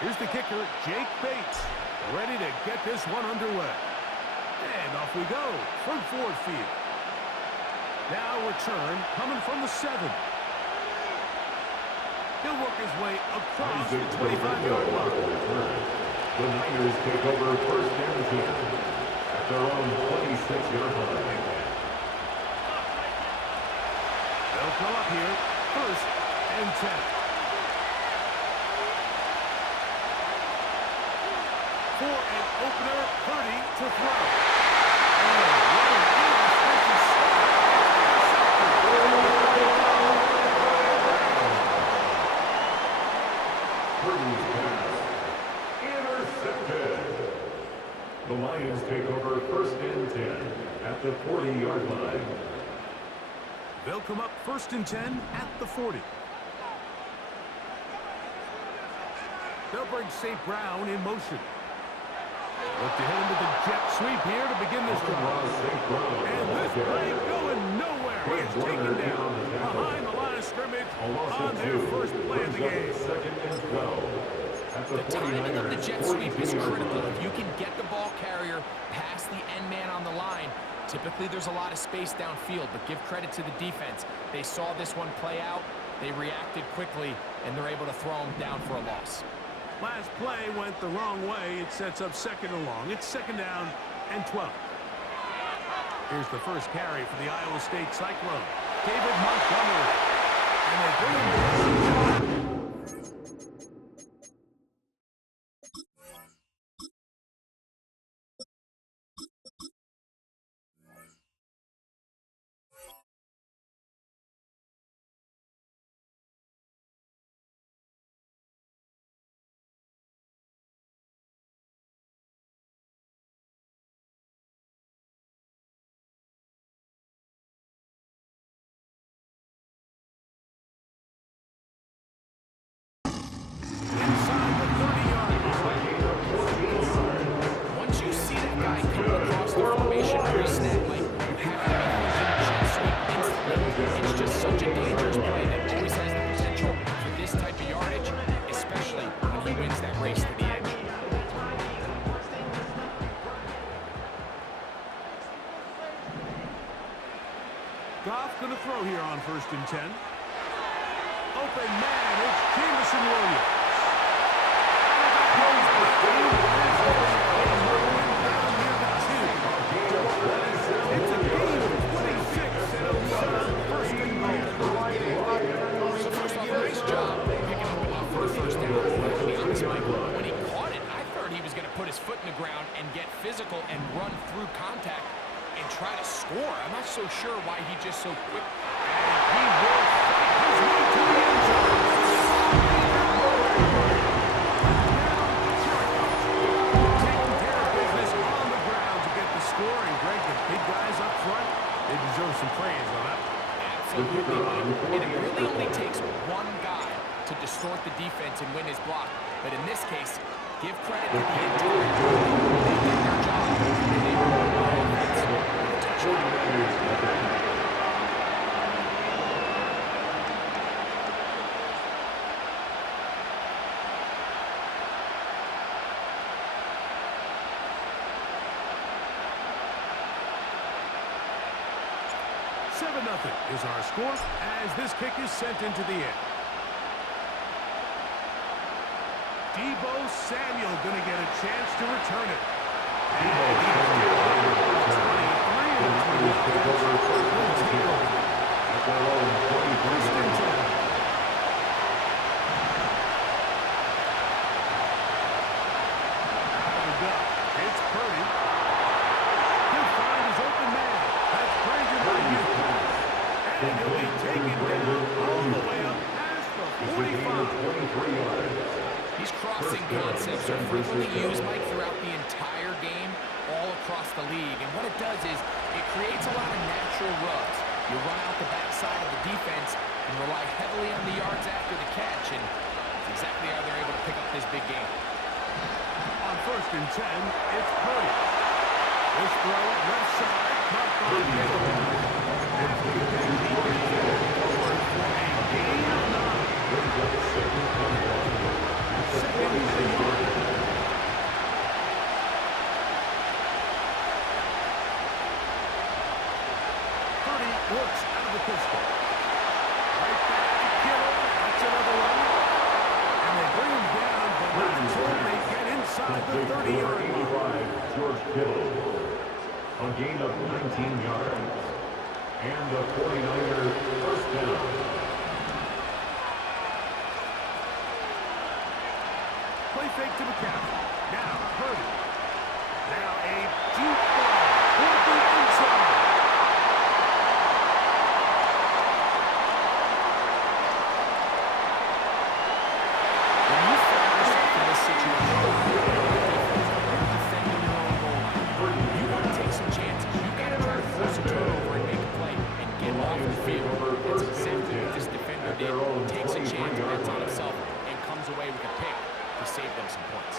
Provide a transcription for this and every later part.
Here's the kicker, Jake Bates, ready to get this one underway. And off we go from Ford Field. Now return coming from the 7. He'll work his way across the 25-yard line. The Niners take over first and 10 at their own 26-yard line. They'll come up here, first and 10. For an opener, Purdy to throw. And what an inexpensive Purdy's pass intercepted. The Lions take over first and 10 at the 40-yard line. They'll come up first and 10 at the 40. They'll bring St. Brown in motion. Look to hit him with a jet sweep here to begin this drive. And this play going nowhere. He is taken down behind the line of scrimmage on their first play of the game. The timing of the jet sweep is critical. If you can get the ball carrier past the end man on the line, typically there's a lot of space downfield, but give credit to the defense. They saw this one play out, they reacted quickly, and they're able to throw him down for a loss. Last play went the wrong way. It sets up second and long. It's second down and 12. Here's the first carry for the Iowa State Cyclone, David Montgomery. And they bring him down. Going to throw here on first and 10. Open man, it's Jameson Williams. It's a gain of 26, and it'll be first and goal. So first off, nice job picking up for a first down. To be honest, Michael, when he caught it, I thought he was going to put his foot in the ground and get physical and run through contact and try to score. I'm not so sure why he just so quick. And he will fight his way to the end zone. Taking care of business on the ground to get the score. And Greg, the big guys up front, they deserve some praise on that. Absolutely. And it really only takes one guy to distort the defense and win his block. But in this case, give credit to the entire team. They did their job. And they won the offense. Seven 7-0 is our score as this kick is sent into the air. Deebo Samuel going to get a chance to return it. And it's Purdy. He'll find his open man. That's Brandon Ayuk. And he'll be taken down all the way up past the 45. These crossing concepts are frequently used, Mike, throughout the entire game, all across the league. And what it does is it creates a lot of natural rubs. You run out the backside of the defense and rely heavily on the yards after the catch. And that's exactly how they're able to pick up this big game. On first and 10, it's Purdy. This throw left side, caught by Hill. After the catch, he gets it forward for a gain of 9. Second and 1. 30 looks out of the pistol. Right back to Kittle. That's another one. And they bring him down, but not until they get inside the 30-yard line. George Kittle. A gain of 19 yards. And the 49er first down. Play fake to McCaffrey. Now Purdy. Now a deep ball toward the end zone. When you find yourself in this situation, you're defending your own goal line. You want to take some chances. You got to try to force a turnover and make a play and get off the field. That's exactly what this defender did. Takes a chance, bets on himself, and comes away with a pick to save them some points.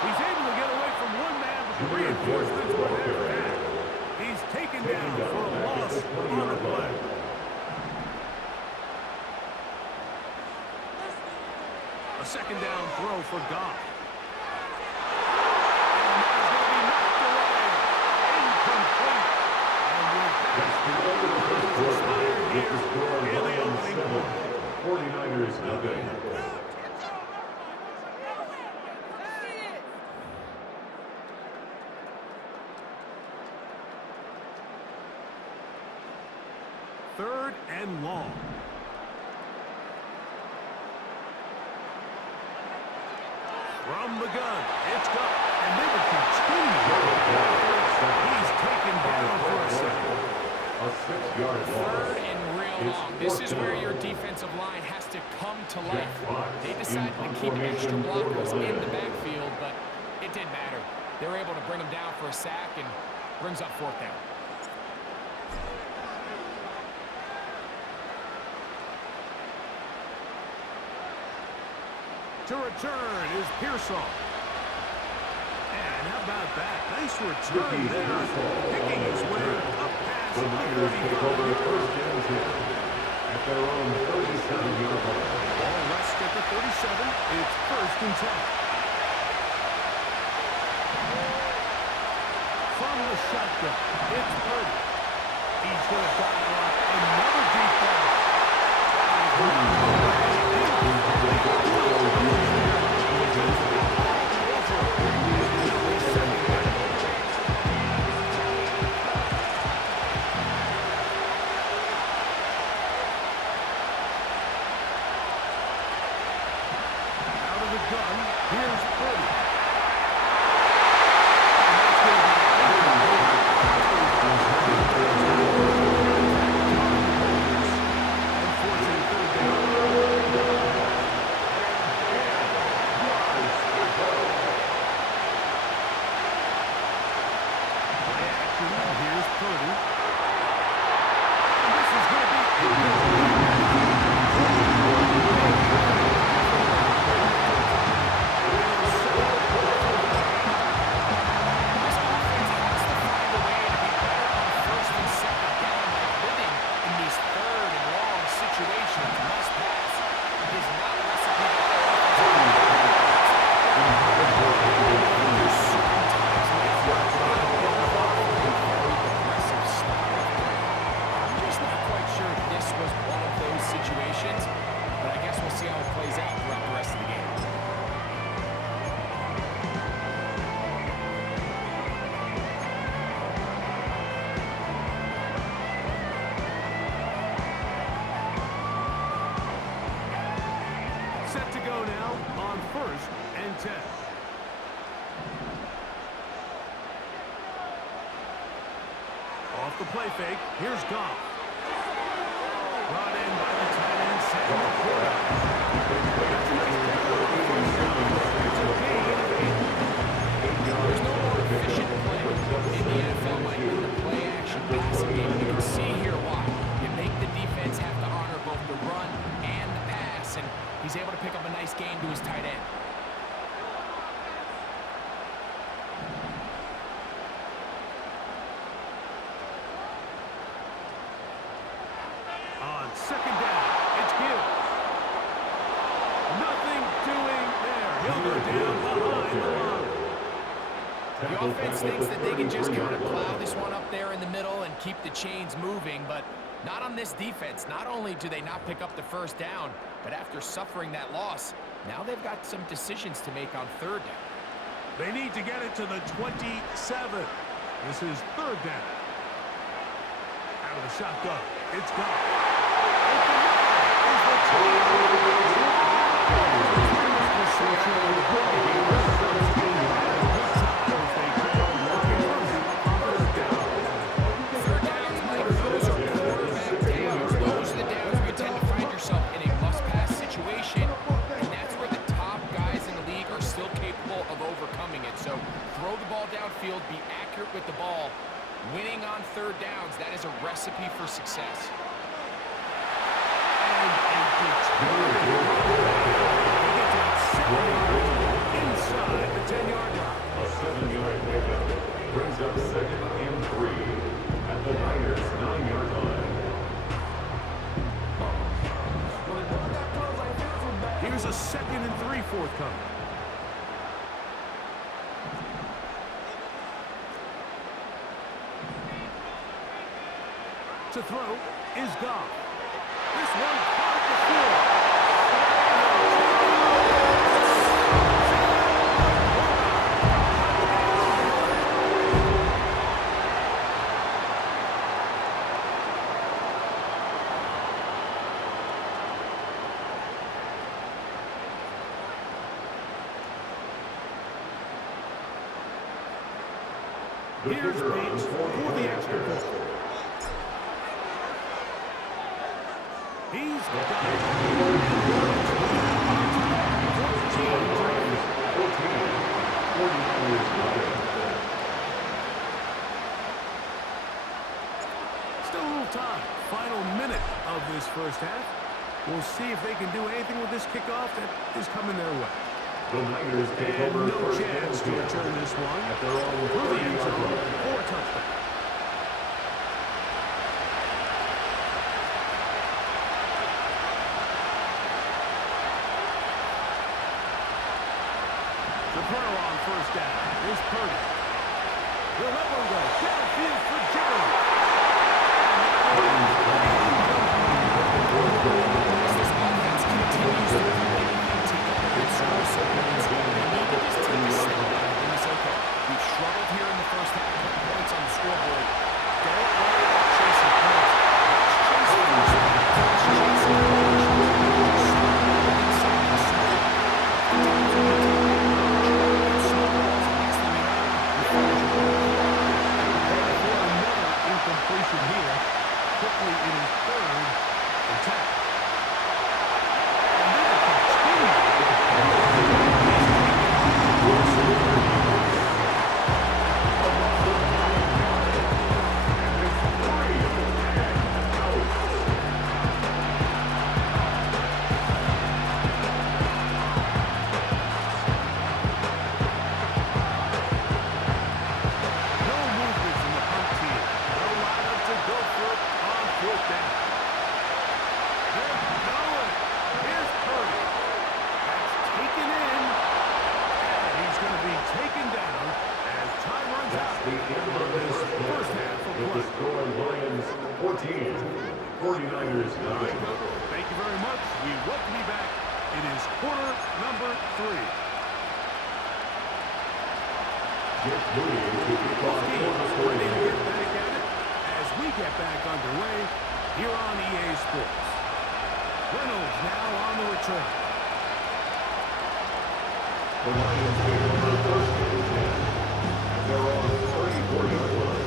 He's able to get away from one man, but the reinforcements were there back. He's taken down for a loss on the play. A second down throw for Goff. And that is going to be knocked away. Incomplete. And with that, expired here in the opening quarter. 49ers nothing. Third and long. From the gun, it's got, and they will continue. He's taken down for a second. A 6-yard Third loss. and real long. This is where your defensive line has to come to life. They decided to keep extra blockers in the backfield, but it didn't matter. They were able to bring him down for a sack and brings up fourth down. To return is Pearsall. And how about that? Nice return there. Picking his way up past The the Niners take over 35. first and 10 at their own 37-yard line. Ball rest at the 37. It's first and 10. From the shotgun, it's Purdy. He's going to dial up another deep ball. Out of the gun, here's Purdy. Set to go now on first and 10. Off the play fake, here's Goff. Brought in by the tight end, Sam McCoy. That's a nice pickup on first down. It's a gain of 8. There's no more efficient play in the NFL like in the play-action passing game. You can see here why. You make the defense have to honor both the run and the pass, and he's able to pick up a nice gain to his tight end. On second down, it's Gibbs. Nothing doing down behind the line. The offense thinks that they can just kind of plow this one up there in the middle and keep the chains moving, but not on this defense. Not only do they not pick up the first down, but after suffering that loss, now they've got some decisions to make on third down. They need to get it to the 27. This is third down. Out of the shotgun. It's gone. Third downs, Mike, those are quarterback downs. Those are the downs where you tend to find yourself in a must-pass situation, and that's where the top guys in the league are still capable of overcoming it. So throw the ball downfield, be accurate with the ball. Winning on third downs, that is a recipe for success. And a determined inside the 10-yard line. A 7-yard pickup brings up 2nd and 3 at the Niners' 9-yard line. Here's a 2nd and 3 forthcoming. To throw is gone. This one caught at the floor. Here's Bates for the extra point. He's got it. 14. Still a little time. Final minute of this first half. We'll see if they can do anything with this kickoff that is coming their way. The Niners take And over no first chance to and 10 return this one. at their own Through the end 30-yard zone line. for a touchdown. The throw on first down is Purdy. They'll let one go. Downfield for Jones. As this offense continues to put anything together and score some points, they need to just take a step back and say, okay, we've struggled here in the first half, putting points on the scoreboard. Don't worry about chasing points. Let's chase points. Let's chase points. Just start moving something small. Sometimes when you take that approach, it snowballs, and next thing you know, you find your goal. Another incompletion here. Quickly it is third and 10. No movement from the punt team. They'll line up to go for it on fourth down. They're going. Here's Purdy. That's taken in. And he's going to be taken down as time runs out That's the end on of the this first first half. half of With the play. score, Lions 14, 49ers 9. Thank you very much. We welcome you back. It is quarter number 3. Get moving to kick off Team quarter ready to 4. get back at it as we get back underway here on EA Sports. Reynolds now on the return. The Lions take over first and 10 at their own 34-yard line.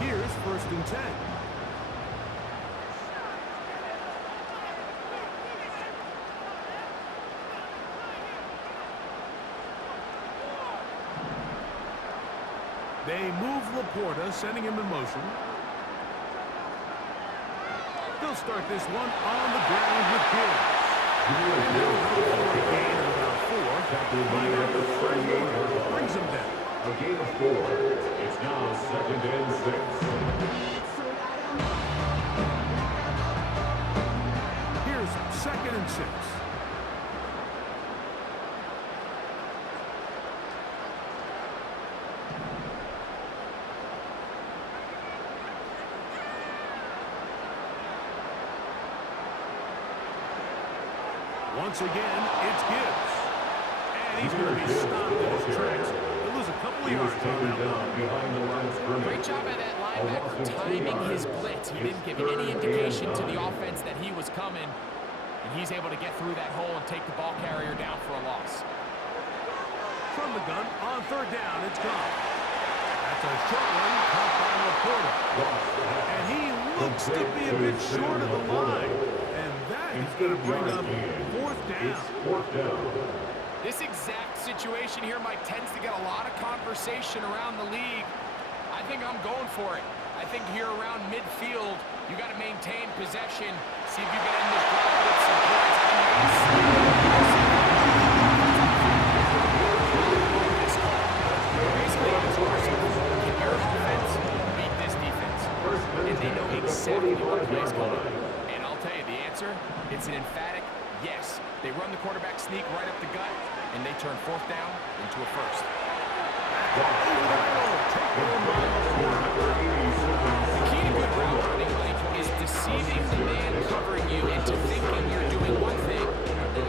Here's first and 10. They move Laporta, sending him in motion. They'll start this one on the ground with Gibbs. And they'll go for a gain of about Line up the 38 brings him down. A gain of 4. It's now 2nd and 6. Here's 2nd and 6. Once again, it's Gibbs. And he's going to be stopped in his tracks. He'll lose a couple of yards on that one. Behind the line of scrimmage. Great job by that linebacker timing his blitz. He didn't give any indication to the offense that he was coming, and he's able to get through that hole and take the ball carrier down for a loss. From the gun, on 3rd down, it's gone. That's a short one, caught by Laporta. And he looks to be a bit short of the line. And that is going to bring up 4th down. It's 4th down. This exact situation here, Mike, tends to get a lot of conversation around the league. I think I'm going for it. I think here around midfield, you got to maintain possession. See if you can end this drive with some points. Basically, it's can your offense beat this defense? And they know exactly what play is coming. And I'll tell you the answer, it's an emphatic yes. They run the quarterback sneak right up the gut, and they turn 4th down into a 1st. The key to good route running, Mike, is deceiving the man covering you into thinking you're doing one thing,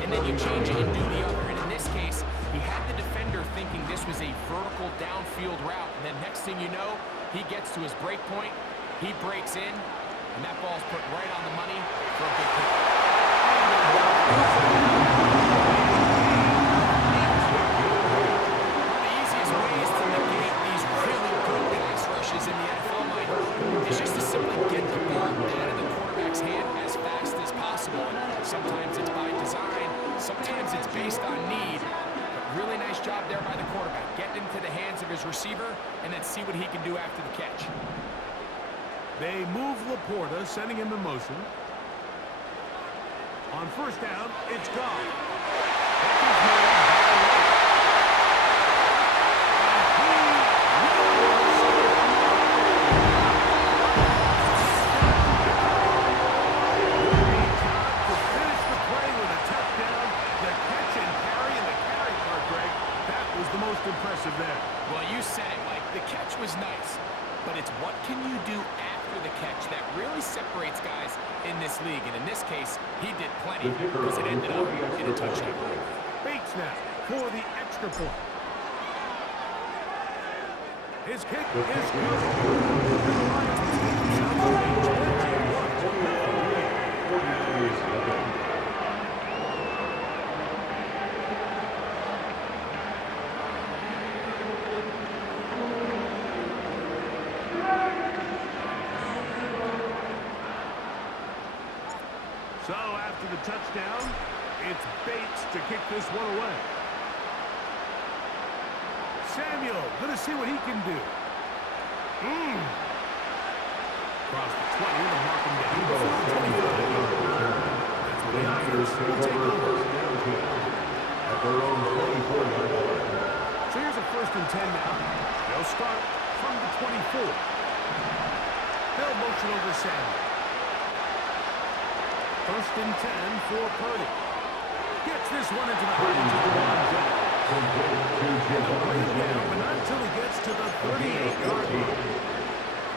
and then you change it and do the other. And in this case, he had the defender thinking this was a vertical downfield route, and then next thing you know, he gets to his break point, he breaks in, and that ball's put right on the money for a big pick. Sometimes it's by design, sometimes it's based on need. But really nice job there by the quarterback. Get into the hands of his receiver and then see what he can do after the catch. They move Laporta, sending him in motion. On 1st down, it's gone. Impressive there. Well, you said it, Mike. The catch was nice, but it's what can you do after the catch that really separates guys in this league. And in this case, he did plenty because it ended up in a touchdown. Bates now for the extra point. His kick is good. So after the touchdown, it's Bates to kick this one away. Samuel, going to see what he can do. Across the 20, they mark him down. That's what the Niners will take over. At their own 24-yard line. So here's a 1st and 10 now. They'll start from the 24. They'll motion over Samuel. 1st and 10 for Purdy. Gets this one into the hands of Devon. And they'll bring him down, but not until he gets to the 38-yard line.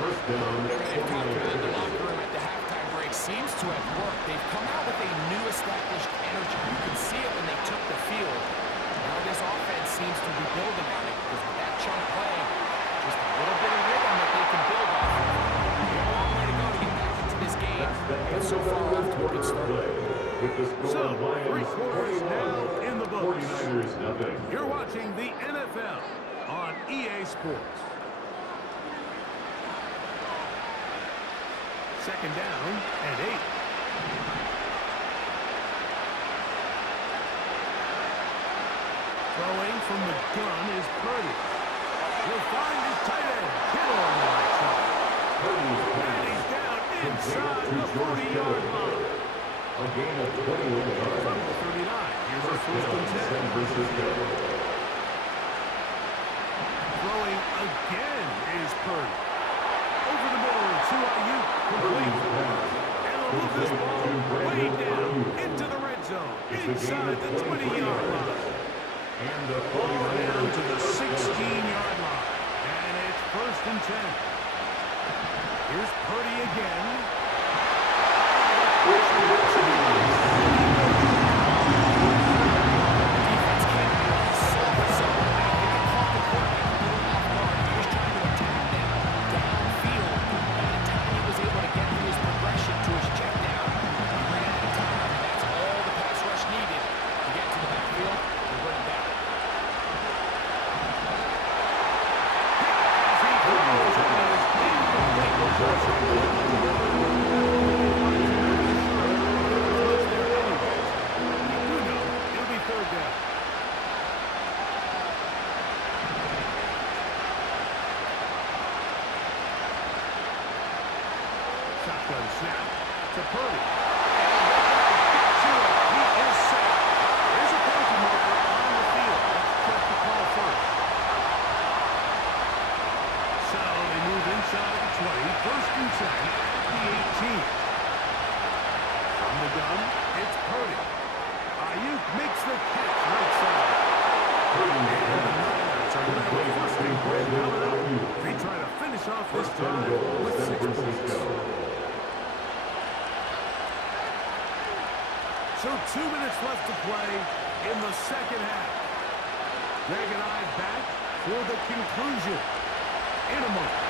1st down. They've talked about the locker room at the halftime break seems to have worked. They've come out with a new established energy. You could see it when they took the field. Now this offense seems to be building on it because with that chunk play, just a little bit of rhythm that they can build on. They have a long way to go to get back into this game, but so far off to a good start. So, 3 quarters now in the books. 49ers nothing. You're watching the NFL on EA Sports. 2nd down and 8. Throwing from the gun is Purdy. He'll find his tight end. Kittle on the right side. And he's down inside the 40-yard line. A gain of 21 yards. From the 39. Here's our first and 10. San Francisco. Throwing again is Purdy. Over the middle to Ayuk. Complete. And they'll move this ball way down into the red zone. Inside the 20-yard line. And the Ball 49ers down to the 16-yard line. And it's first and 10. Here's Purdy again. Shotgun snap to Purdy. Get to it. He is set. There's a penalty marker on the field. Let's check the call first. So they move inside of the 20. First and 10 at the 18. From the gun, it's Purdy. Ayuk makes the catch right side. And the Niners are going to have a first and goal coming up. They try to finish off this drive with 6 points. So 2 minutes left to play in the second half. Greg and I back for the conclusion. In a moment,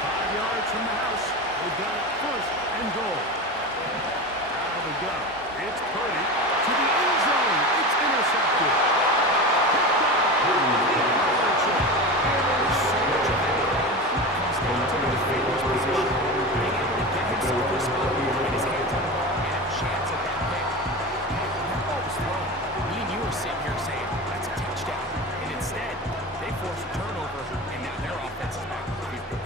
5 yards from the house. They've got it first and goal. Out of the gun. It's Purdy to the end zone. It's intercepted. Picked up. There's so much of that comes down to the defender's position. Being able to get himself a spot and his hands on the ball and a chance at that pick. That ball was thrown. Me and you were sitting here saying, that's a touchdown. And instead, they forced a turnover, and now their offense is back on the field.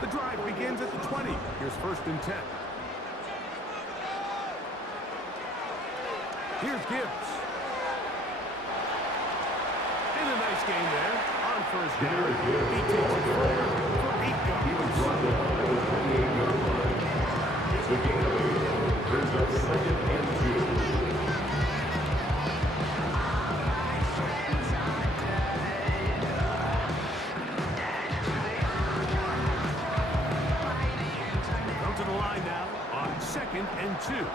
The drive begins at the 20. Here's first and 10. Here's Gibbs. And a nice game there. On first down, he takes it forward for 8 yards. He was brought down at the 28-yard line. It's a gain of 8. There's a second and 2. Come to the line now on second and 2.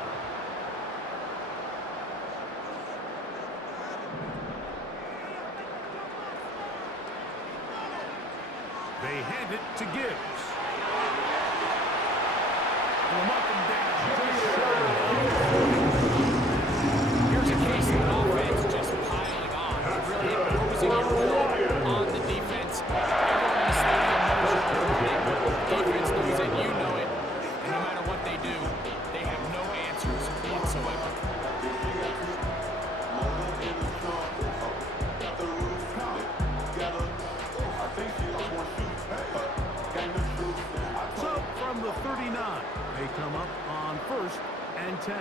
They hand it to Gibbs. From up and down. Here's a case of an offense just piling on. Really imposing your will on the defense. Everyone in the stadium knows the defense knows it. You know it. And no matter what they do, they have no answers whatsoever. So, from the 39, they come up on first and 10.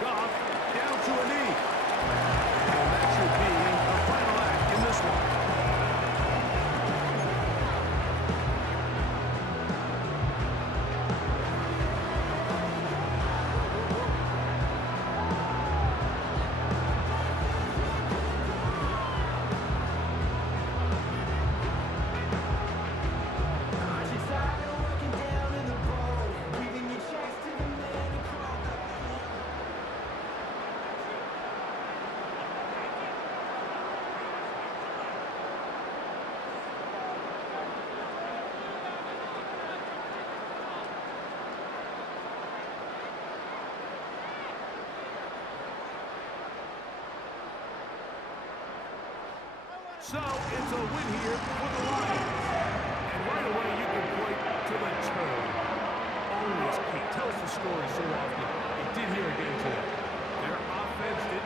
Goff down to a knee. And that should be the final act in this one. So it's a win here